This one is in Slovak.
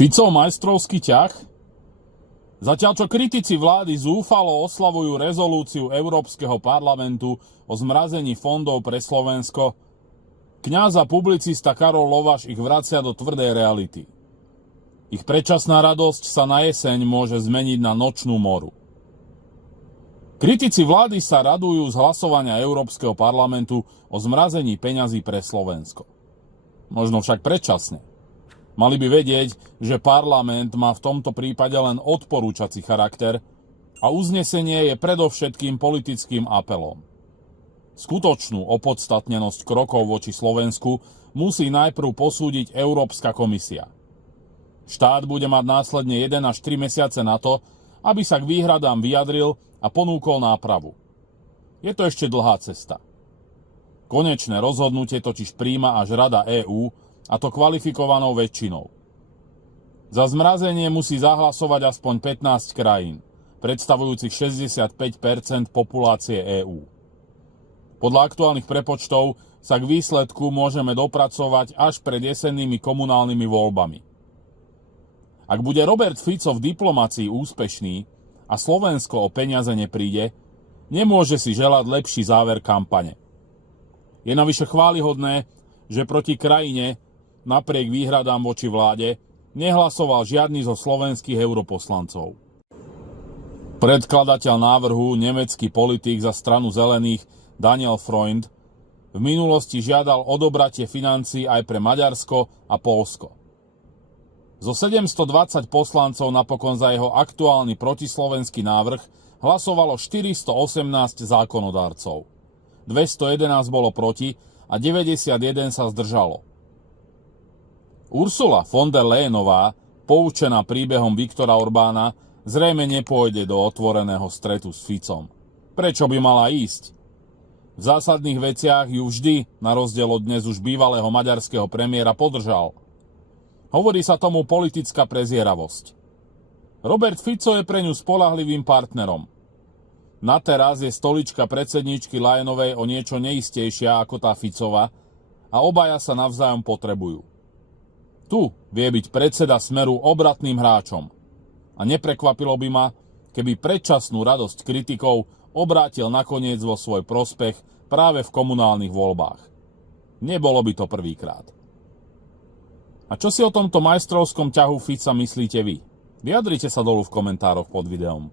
Ficov majstrovský ťah? Zatiaľ čo kritici vlády zúfalo oslavujú rezolúciu Európskeho parlamentu o zmrazení fondov pre Slovensko, kňaz a publicista Karol Lovaš ich vracia do tvrdej reality. Ich predčasná radosť sa na jeseň môže zmeniť na nočnú moru. Kritici vlády sa radujú z hlasovania Európskeho parlamentu o zmrazení peňazí pre Slovensko. Možno však predčasne. Mali by vedieť, že parlament má v tomto prípade len odporúčací charakter a uznesenie je predovšetkým politickým apelom. Skutočnú opodstatnenosť krokov voči Slovensku musí najprv posúdiť Európska komisia. Štát bude mať následne 1 až 3 mesiace na to, aby sa k výhradám vyjadril a ponúkol nápravu. Je to ešte dlhá cesta. Konečné rozhodnutie totiž prijíma až Rada EÚ, a to kvalifikovanou väčšinou. Za zmrazenie musí zahlasovať aspoň 15 krajín, predstavujúcich 65% populácie EÚ. Podľa aktuálnych prepočtov sa k výsledku môžeme dopracovať až pred jesennými komunálnymi voľbami. Ak bude Robert Fico v diplomácii úspešný a Slovensko o peniaze nepríde, nemôže si želať lepší záver kampane. Je navyše chválihodné, že proti krajine napriek výhradám voči vláde nehlasoval žiadny zo slovenských europoslancov. Predkladateľ návrhu, nemecký politik za stranu zelených Daniel Freund, v minulosti žiadal odobratie financií aj pre Maďarsko a Poľsko. Zo 720 poslancov napokon za jeho aktuálny protislovenský návrh hlasovalo 418 zákonodárcov. 211 bolo proti a 91 sa zdržalo. Ursula von der Leyenová, poučená príbehom Viktora Orbána, zrejme nepôjde do otvoreného stretu s Ficom. Prečo by mala ísť? V zásadných veciach ju vždy, na rozdiel od dnes už bývalého maďarského premiéra, podržal. Hovorí sa tomu politická prezieravosť. Robert Fico je pre ňu spoľahlivým partnerom. Na teraz je stolička predsedníčky Leyenovej o niečo neistejšia ako tá Ficova a obaja sa navzájom potrebujú. Tu vie byť predseda Smeru obratným hráčom. A neprekvapilo by ma, keby predčasnú radosť kritikov obrátil nakoniec vo svoj prospech práve v komunálnych voľbách. Nebolo by to prvýkrát. A čo si o tomto majstrovskom ťahu Fica myslíte vy? Vyjadrite sa dolu v komentároch pod videom.